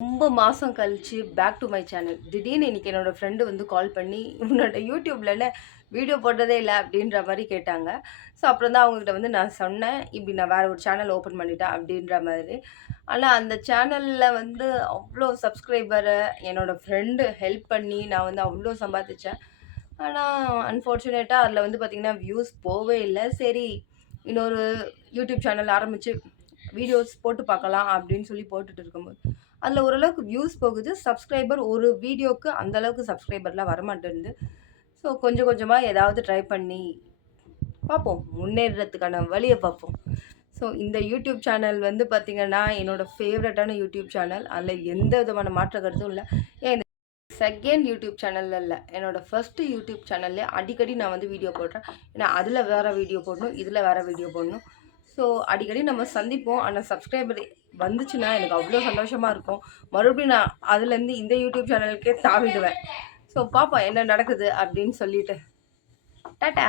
ரொம்ப மாதம் கழிச்சு பேக் டு மை சேனல். திடீர்னு இன்னைக்கு என்னோடய ஃப்ரெண்டு வந்து கால் பண்ணி, "உன்னோட யூடியூப்ல வீடியோ போடுறதே இல்லை" அப்படின்ற மாதிரி கேட்டாங்க. ஸோ அப்புறம் தான் அவங்ககிட்ட வந்து நான் சொன்னேன், இப்படி நான் வேறு ஒரு சேனல் ஓப்பன் பண்ணிட்டேன் அப்படின்ற மாதிரி. ஆனால் அந்த சேனலில் வந்து அவ்வளோ சப்ஸ்கிரைபரை என்னோடய ஃப்ரெண்டு ஹெல்ப் பண்ணி நான் வந்து அவ்வளோ சம்பாதிச்சேன். ஆனால் அன்ஃபார்ச்சுனேட்டாக அதில் வந்து பார்த்திங்கன்னா வியூஸ் போவே இல்லை. சரி, இன்னொரு யூடியூப் சேனல் ஆரம்பித்து வீடியோஸ் போட்டு பார்க்கலாம் அப்படின்னு சொல்லி போட்டுட்டு இருக்கும்போது அதில் ஓரளவுக்கு வியூஸ் போகுது. சப்ஸ்கிரைபர் ஒரு வீடியோவுக்கு அந்தளவுக்கு சப்ஸ்கிரைபர்லாம் வரமாட்டேன்து. ஸோ கொஞ்சம் கொஞ்சமாக ஏதாவது ட்ரை பண்ணி பார்ப்போம், முன்னேறதுக்கான வழியை பார்ப்போம். ஸோ இந்த யூடியூப் சேனல் வந்து பார்த்திங்கன்னா என்னோடய ஃபேவரட்டான யூடியூப் சேனல். அதில் எந்த விதமான மாற்ற கருத்தும் இல்லை. ஏன் இந்த செகண்ட் யூடியூப் சேனலில் இல்லை, என்னோடய ஃபஸ்ட்டு யூடியூப் சேனல்லே அடிக்கடி நான் வந்து வீடியோ போடுறேன். ஏன்னா அதில் வேறு வீடியோ போடணும், இதில் வேறு வீடியோ போடணும். ஸோ அடிக்கடி நம்ம சந்திப்போம். ஆனால் சப்ஸ்கிரைபர் வந்துச்சுன்னா எனக்கு அவ்வளோ சந்தோஷமாக இருக்கும். மறுபடியும் நான் அதுலேருந்து இந்த யூடியூப் சேனலுக்கே தாவிடுவேன். ஸோ பார்ப்போம் என்ன நடக்குது அப்படின்னு சொல்லிட்டு. டாட்டா.